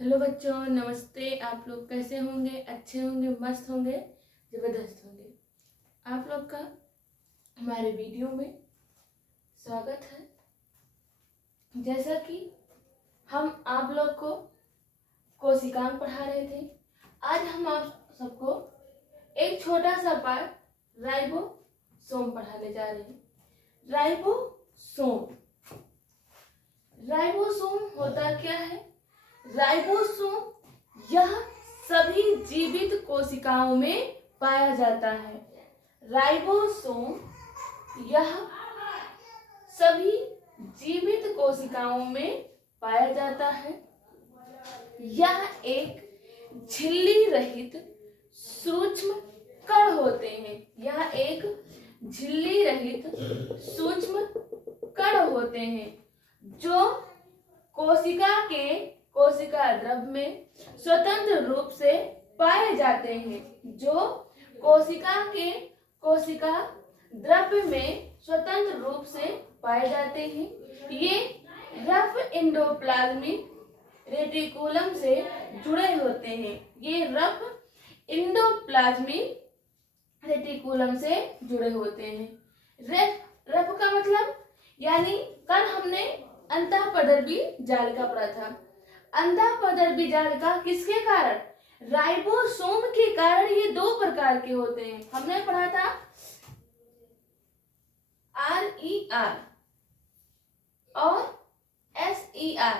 Hello बच्चों, नमस्ते। आप लोग कैसे होंगे? अच्छे होंगे, मस्त होंगे, ज़बरदस्त होंगे। आप लोग का हमारे वीडियो में स्वागत है। जैसा कि हम आप लोग को कोशिकांग पढ़ा रहे थे, आज हम आप सबको एक छोटा सा पार्ट राइबोसोम पढ़ाने जा रहे हैं। राइबोसोम राइबोसोम होता क्या है? राइबोसोम यह सभी जीवित कोशिकाओं में पाया जाता है। राइबोसोम यह सभी जीवित कोशिकाओं में पाया जाता है। यह एक झिल्ली रहित सूक्ष्म कण होते हैं। यह एक झिल्ली रहित सूक्ष्म कण होते हैं जो कोशिका द्रव में स्वतंत्र रूप से पाए जाते हैं। जो कोशिका द्रव में स्वतंत्र रूप से पाए जाते हैं। ये रफ एंडोप्लाज्मिक रेटिकुलम से जुड़े होते हैं। ये रफ एंडोप्लाज्मिक रेटिकुलम से जुड़े होते हैं। रफ का मतलब यानी कल हमने अंतःपदर्वी जालिका पढ़ा था। अंतःपदर्वी जालिका किसके कारण? राइबोसोम के कारण। ये दो प्रकार के होते हैं। हमने पढ़ा था RER और SER,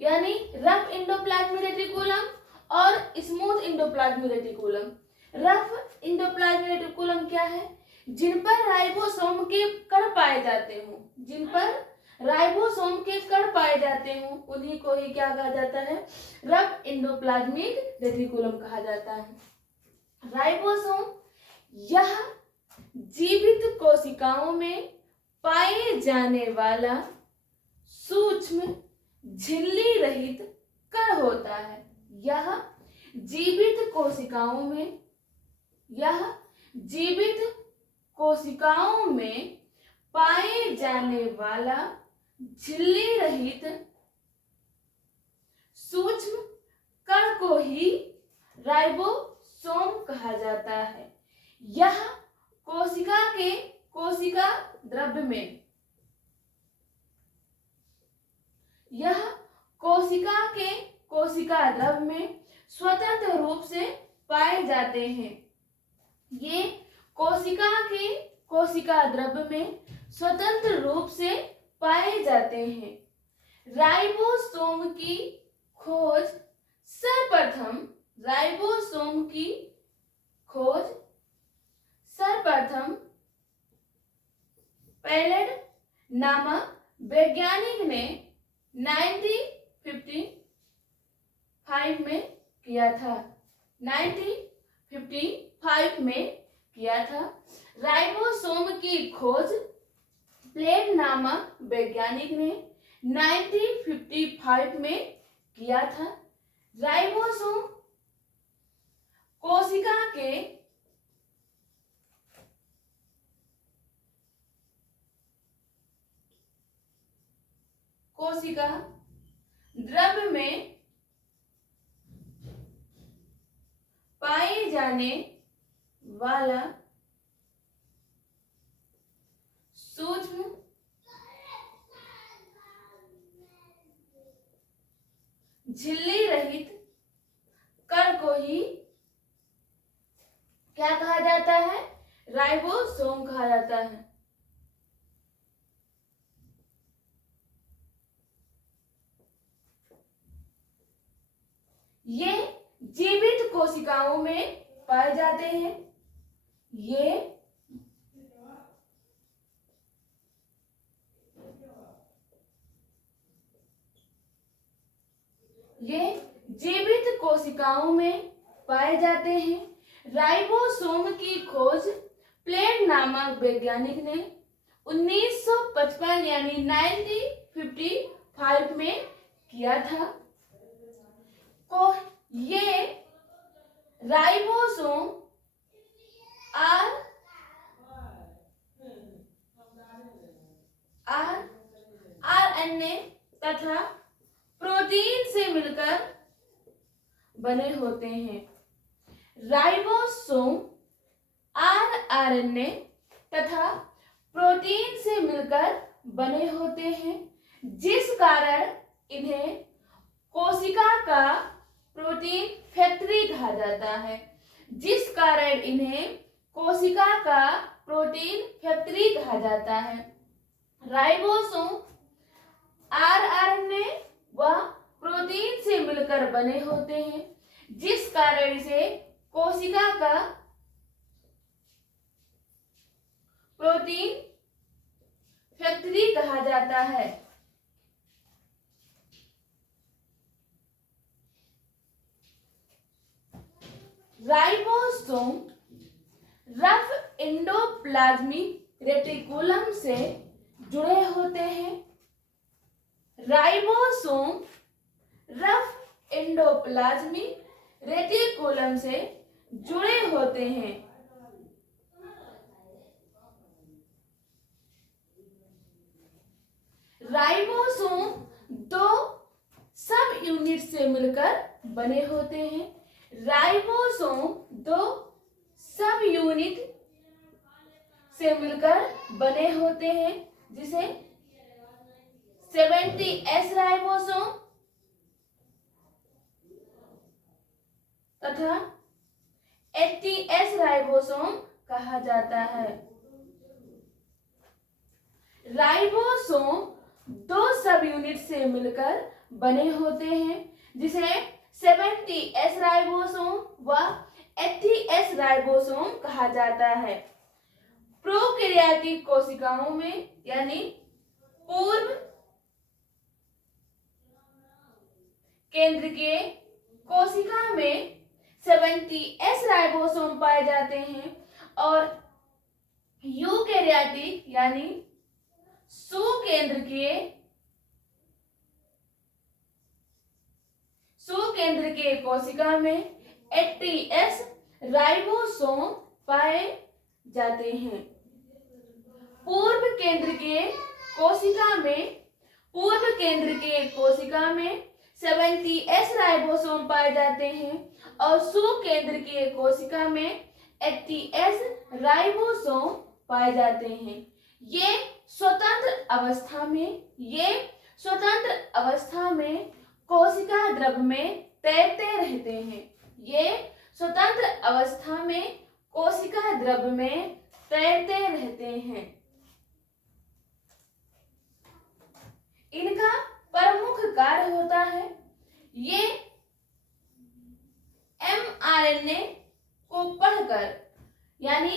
यानी रफ एंडोप्लाज्मिक रेटिकुलम और smooth endoplasmic reticulum. Rough endoplasmic reticulum क्या है? जिन पर राइबोसोम के कण पाए जाते हों, जिन पर राइबोसोम के कण पाए जाते हों, उन्हीं को ही क्या कहा जाता है? रफ एंडोप्लाज्मिक रेटिकुलम कहा जाता है। राइबोसोम यह जीवित कोशिकाओं में पाए जाने वाला सूक्ष्म झिल्ली रहित कण होता है। यह जीवित कोशिकाओं में पाए जाने वाला झिल्ली रहित सूक्ष्म कण को ही राइबोसोम कहा जाता है। यह कोशिका द्रव में स्वतंत्र रूप से पाए जाते हैं। ये कोशिका द्रव में स्वतंत्र रूप से पाए जाते हैं। राइबोसोम की खोज सर्वप्रथम पैलेड नामक वैज्ञानिक ने 1955 में किया था। 1955 में किया था। राइबोसोम की खोज प्लेड नामक वैज्ञानिक ने 1955 में किया था। राइबोसोम कोशिका द्रव में पाए जाने वाला सूक्ष्म झिल्ली रहित कण को ही क्या कहा जाता है? राइबोसोम कहा जाता है। ये जीवित कोशिकाओं में पाए जाते हैं। ये जीवित कोशिकाओं में पाए जाते हैं। राइबोसोम की खोज प्लेड नामक वैज्ञानिक ने 1955 यानी 1955 में किया था। ये राइबोसोम RNA तथा प्रोटीन से मिलकर बने होते हैं। राइबोसोम आरएनए तथा प्रोटीन से मिलकर बने होते हैं, जिस कारण इन्हें कोशिका का प्रोटीन फैक्ट्री कहा जाता है। जिस कारण इन्हें कोशिका का प्रोटीन फैक्ट्री कहा जाता है। राइबोसोम आरएनए व प्रोटीन से मिलकर बने होते हैं, जिस कारण इसे कोशिका का प्रोटीन फैक्ट्री कहा जाता है। राइबोसोम रफ एंडोप्लाज्मिक रेटिकुलम से जुड़े होते हैं। राइबोसोम रफ एंडोप्लाज्मिक रेटिकुलम से जुड़े होते हैं। राइबोसोम दो सब यूनिट से मिलकर बने होते हैं। राइबोसोम दो सब यूनिट से मिलकर बने होते हैं, जिसे 70S राइबोसोम तथा 80S राइबोसोम कहा जाता है। राइबोसोम दो सब यूनिट से मिलकर बने होते हैं, जिसे 70S राइबोसोम व 80S राइबोसोम कहा जाता है। प्रोकैरियोटिक कोशिकाओं में यानी पूर्व केंद्रीय कोशिका में 70S राइबोसोम पाए जाते हैं और यूकैरियोटिक यानी सुकेंद्रीय कोशिका में 80S राइबोसोम पाए जाते हैं। पूर्व केंद्रीय कोशिका में 70S राइबोसोम पाए जाते हैं और सुकेंद्रीय कोशिका में 80S राइबोसोम पाए जाते हैं। ये स्वतंत्र अवस्था में कोशिका द्रव में तैरते रहते हैं। ये स्वतंत्र अवस्था में कोशिका द्रव में तैरते रहते हैं। इनका प्रमुख कार्य होता है, ये mRNA को पढ़कर यानी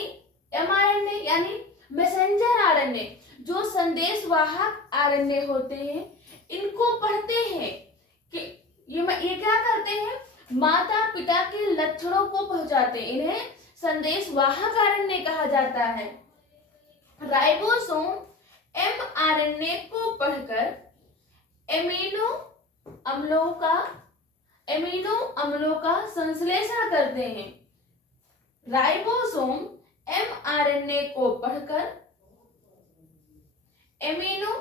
mRNA यानी मैसेंजर आरएनए जो संदेशवाहक आरएनए होते हैं, इनको पढ़ते हैं कि ये क्या करते हैं, माता पिता के लक्षणों को पहुंचाते हैं। इन्हें संदेशवाहक आरएनए कहा जाता है। राइबोसोम mRNA को पढ़कर एमिनो अम्लों का संश्लेषण करते हैं। राइबोसोम mRNA को पढ़कर एमिनो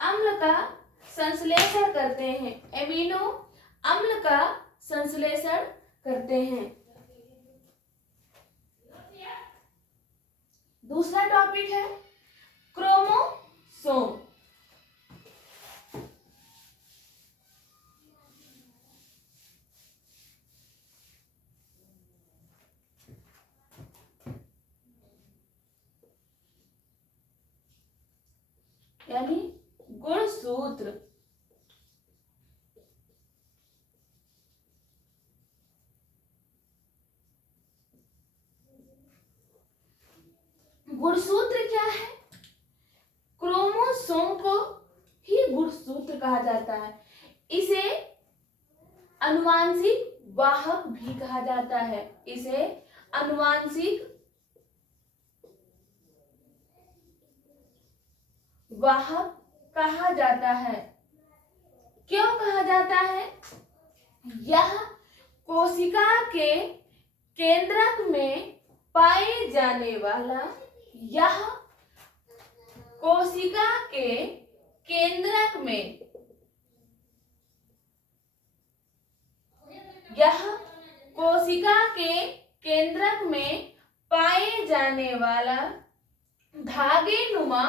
अम्ल का संश्लेषण करते हैं। एमिनो अम्ल का संश्लेषण करते हैं। दूसरा टॉपिक है क्रोमोसोम। यानी गुणसूत्र। गुणसूत्र क्या है? क्रोमोसोम को ही गुणसूत्र कहा जाता है। इसे आनुवांशिक वाहक भी कहा जाता है। इसे आनुवांशिक वाहक कहा जाता है। क्यों कहा जाता है? यह कोशिका के केंद्रक में पाए जाने वाला कोशिका के केंद्रक में यह कोशिका के केंद्रक में पाए जाने वाला धागे नुमा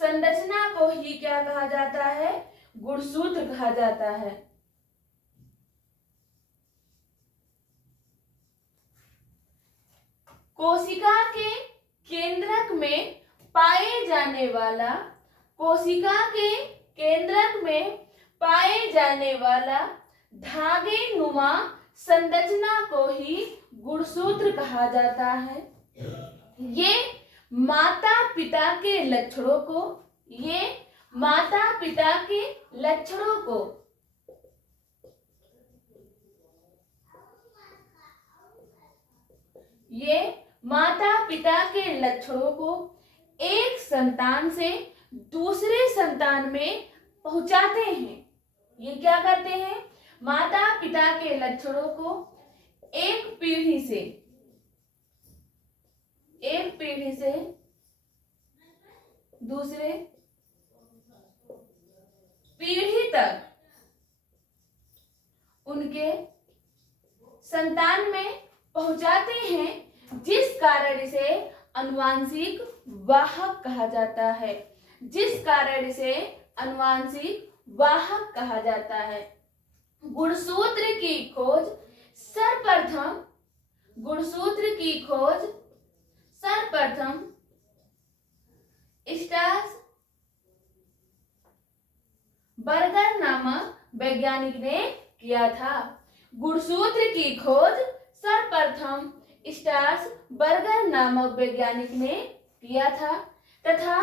संरचना को ही क्या कहा जाता है? गुणसूत्र कहा जाता है। कोशिका के केंद्रक में पाए जाने वाला, कोशिका के केंद्रक में पाए जाने वाला धागे नुमा संरचना को ही गुणसूत्र कहा जाता है। ये माता पिता के लक्षणों को, ये माता पिता के लक्षणों को ये माता पिता के लक्षणों को एक संतान से दूसरे संतान में पहुंचाते हैं। ये क्या करते हैं? माता पिता के लक्षणों को एक पीढ़ी से दूसरे पीढ़ी तक उनके संतान में पहुंचाते हैं, जिस कारण इसे अनुवांशिक वाहक कहा जाता है। जिस कारण इसे अनुवांशिक वाहक कहा जाता है। गुणसूत्र की खोज सर्वप्रथम स्ट्रासबर्गर नामक वैज्ञानिक ने किया था। गुणसूत्र की खोज सर्वप्रथम स्ट्रासबर्गर नामक वैज्ञानिक ने किया था तथा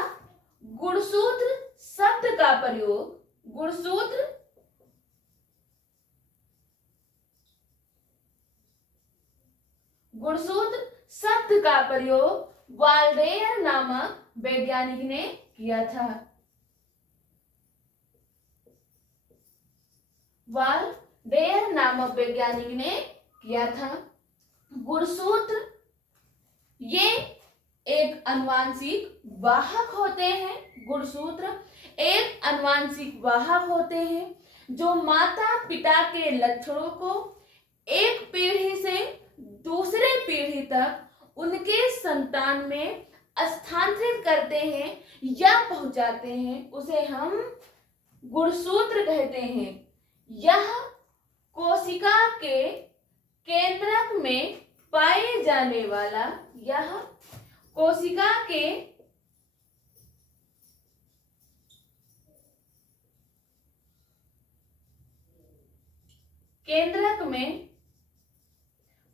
गुणसूत्र शब्द का प्रयोग गुणसूत्र शब्द का प्रयोग वाल्डेयर नामक वैज्ञानिक ने किया था। वाल्डेयर नामक वैज्ञानिक ने किया था। गुणसूत्र ये एक अनुवांशिक वाहक होते हैं। गुणसूत्र एक अनुवांशिक वाहक होते हैं जो माता पिता के लक्षणों को एक पीढ़ी से दूसरे पीढ़ी तक उनके संतान में स्थानांतरित करते हैं या पहुंचाते हैं। उसे हम गुणसूत्र कहते हैं। यह कोशिका के केंद्रक में पाए जाने वाला, यह कोशिका के केंद्रक में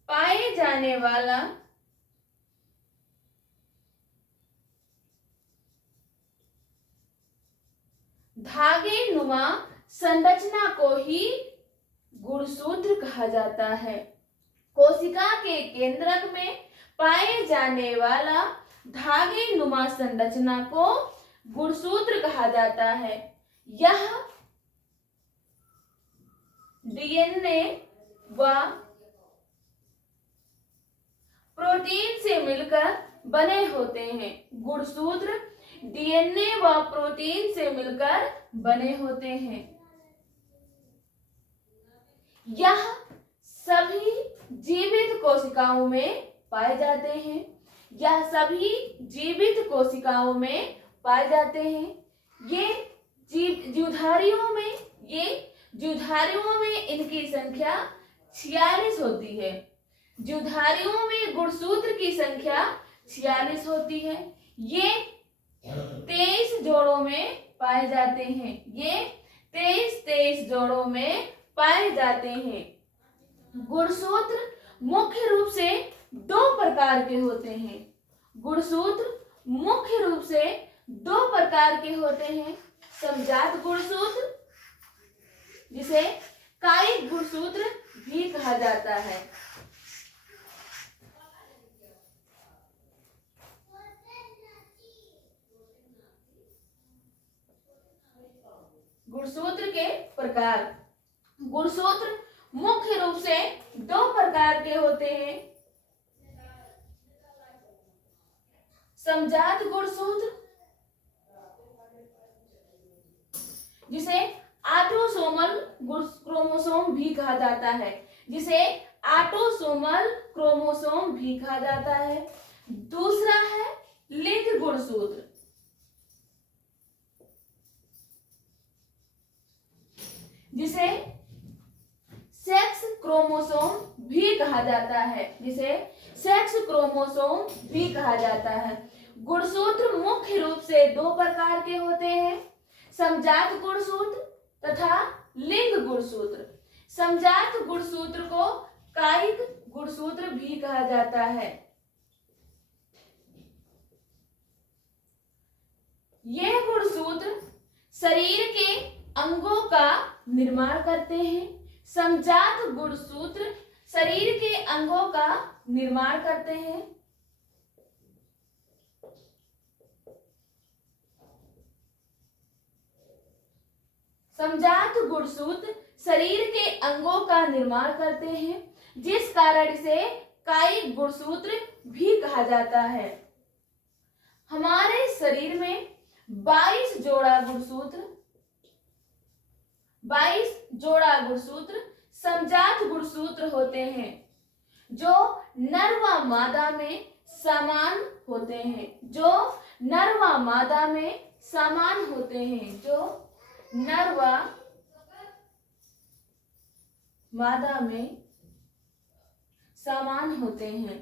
पाए जाने वाला धागे नुमा संरचना को ही गुणसूत्र कहा जाता है। कोशिका के केंद्रक में पाए जाने वाला धागे नुमा संरचना को गुणसूत्र कहा जाता है। यह डीएनए व प्रोटीन से मिलकर बने होते हैं। गुणसूत्र डीएनए व प्रोटीन से मिलकर बने होते हैं। यह सभी जीवित कोशिकाओं में पाए जाते हैं। यह सभी जीवित कोशिकाओं में पाए जाते हैं। ये जीवधारियों में इनकी संख्या 46 होती है। जीवधारियों में गुणसूत्र की संख्या 46 होती है। ये 23 जोड़ों में पाए जाते हैं। ये 23 जोड़ों में पाए जाते हैं। गुणसूत्र मुख्य रूप से 2 प्रकार के होते हैं। गुणसूत्र मुख्य रूप से 2 प्रकार के होते हैं। समजात गुणसूत्र, जिसे कायिक गुणसूत्र भी कहा जाता है। गुणसूत्र के प्रकार। गुणसूत्र मुख्य रूप से 2 प्रकार के होते हैं। समजात गुणसूत्र, जिसे ऑटोसोमल क्रोमोसोम भी कहा जाता है, जिसे ऑटोसोमल क्रोमोसोम भी कहा जाता है। दूसरा है लिंग गुणसूत्र, जिसे सेक्स क्रोमोसोम भी कहा जाता है, जिसे सेक्स क्रोमोसोम भी कहा जाता है। गुणसूत्र मुख्य रूप से दो प्रकार के होते हैं, समजात गुणसूत्र तथा लिंग गुणसूत्र। समजात गुणसूत्र को कायिक गुणसूत्र भी कहा जाता है। यह गुणसूत्र शरीर के अंगों का निर्माण करते हैं। समजात गुणसूत्र शरीर के अंगों का निर्माण करते हैं। समजात गुणसूत्र शरीर के अंगों का निर्माण करते हैं, जिस कारण इसे कायिक गुणसूत्र भी कहा जाता है। हमारे शरीर में 22 जोड़ा गुणसूत्र समजात गुणसूत्र होते हैं, जो नर व मादा में समान होते हैं। जो नर व मादा में समान होते हैं, जो नर व मादा में समान होते हैं।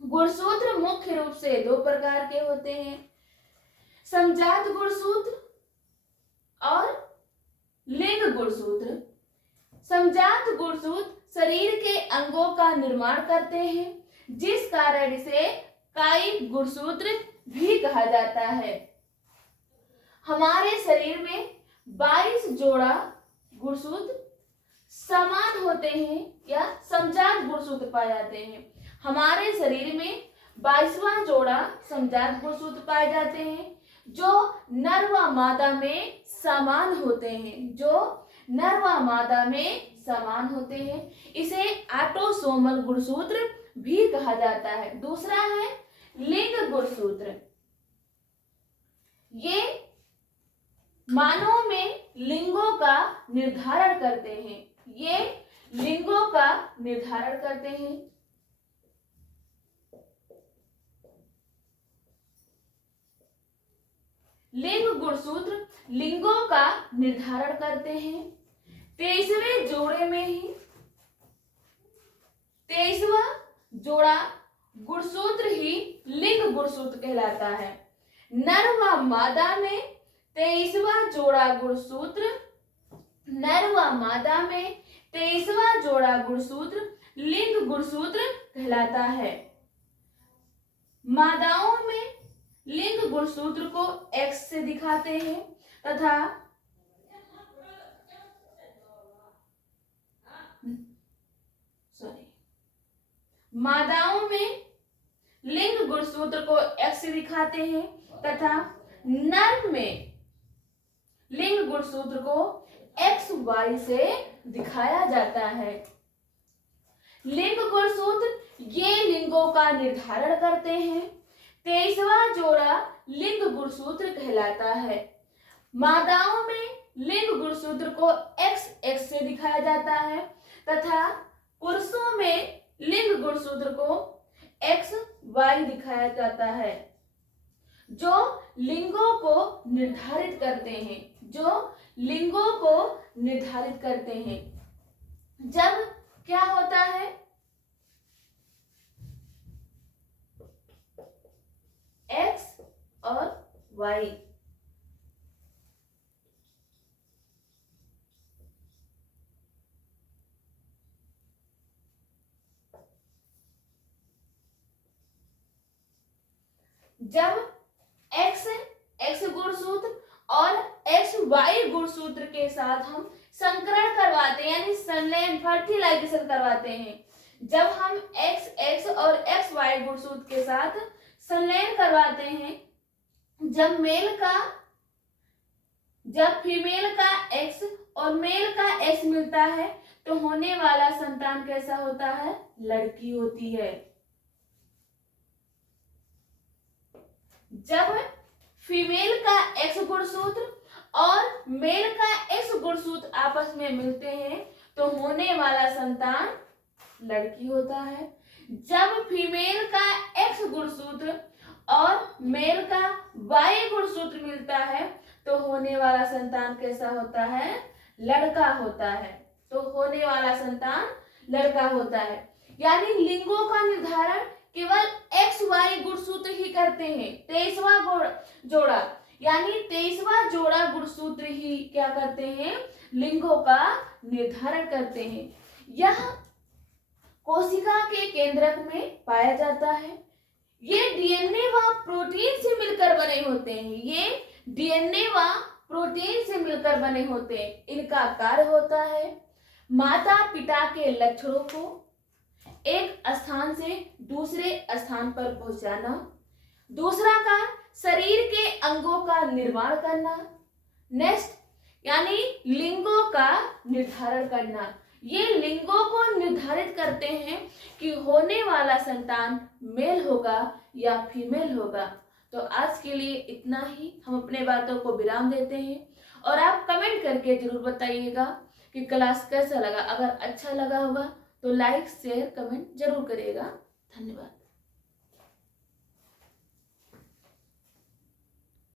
गुणसूत्र मुख्य रूप से दो प्रकार के होते हैं, समजात गुणसूत्र और लिंग गुणसूत्र। समजात गुणसूत्र शरीर के अंगों का निर्माण करते हैं, जिस कारण इसे कायिक गुणसूत्र भी कहा जाता है। हमारे शरीर में 22 जोड़ा गुणसूत्र समान होते हैं या समजात गुणसूत्र पाए जाते हैं। हमारे शरीर में 22वां जोड़ा समजात गुणसूत्र पाए जाते हैं, जो नर व मादा में समान होते हैं, जो नर व मादा में समान होते हैं। इसे ऑटोसोमल गुणसूत्र भी कहा जाता है। दूसरा है लिंग गुणसूत्र। ये मानव में लिंगों का निर्धारण करते हैं। ये लिंगों का निर्धारण करते हैं। लिंग गुणसूत्र लिंगों का निर्धारण करते हैं। 23वें जोड़े में ही 23वां जोड़ा गुणसूत्र ही लिंग गुणसूत्र कहलाता है। नर व मादा में 23वां जोड़ा गुणसूत्र, नर व मादा में 23वां जोड़ा गुणसूत्र लिंग गुणसूत्र कहलाता है। मादाओं में लिंग गुणसूत्र को X से दिखाते हैं तथा मादाओं में लिंग गुणसूत्र को X से दिखाते हैं तथा नर में लिंग गुणसूत्र को XY से दिखाया जाता है। लिंग गुणसूत्र ये लिंगों का निर्धारण करते हैं। 23वां जोड़ा लिंग गुणसूत्र कहलाता है। मादाओं में लिंग गुणसूत्र को XX से दिखाया जाता है तथा पुरुषों में लिंग गुणसूत्र को XY दिखाया जाता है, जो लिंगों को निर्धारित करते हैं, जो लिंगों को निर्धारित करते हैं। जब क्या होता है, X और Y, जब X गुणसूत्र और XY गुणसूत्र के साथ हम संकरण करवाते हैं यानी संलयन फर्टिलाइजेशन करवाते हैं, जब हम XX और XY गुणसूत्र के साथ संलयन करवाते हैं, जब फीमेल का X और मेल का X मिलता है तो होने वाला संतान कैसा होता है, लड़की होती है। जब फीमेल का X गुणसूत्र और मेल का X गुणसूत्र आपस में मिलते हैं तो होने वाला संतान लड़की होता है। जब फीमेल का एक्स गुणसूत्र और मेल का वाई गुणसूत्र मिलता है तो होने वाला संतान कैसा होता है? लड़का होता है। तो होने वाला संतान लड़का होता है। यानी लिंगों का निर्धारण केवल एक्स वाई गुणसूत्र ही करते हैं। 23वां जोड़ा यानी 23वां जोड़ा गुणसूत्र ही क्या करते हैं? लिंगों का निर्धारण करते हैं। यह कोशिका के केंद्रक में पाया जाता है। ये डीएनए व प्रोटीन से मिलकर बने होते हैं। ये डीएनए व प्रोटीन से मिलकर बने होते हैं। इनका कार्य होता है माता पिता के लक्षणों को एक स्थान से दूसरे स्थान पर पहुंचाना। दूसरा कार्य शरीर के अंगों का निर्माण करना। नेक्स्ट यानी लिंगों का निर्धारण करना। ये लिंगों को निर्धारित करते हैं कि होने वाला संतान मेल होगा या फीमेल होगा। तो आज के लिए इतना ही। हम अपने बातों को विराम देते हैं और आप कमेंट करके जरूर बताइएगा कि क्लास कैसा लगा। अगर अच्छा लगा होगा तो लाइक शेयर कमेंट जरूर करिएगा। धन्यवाद।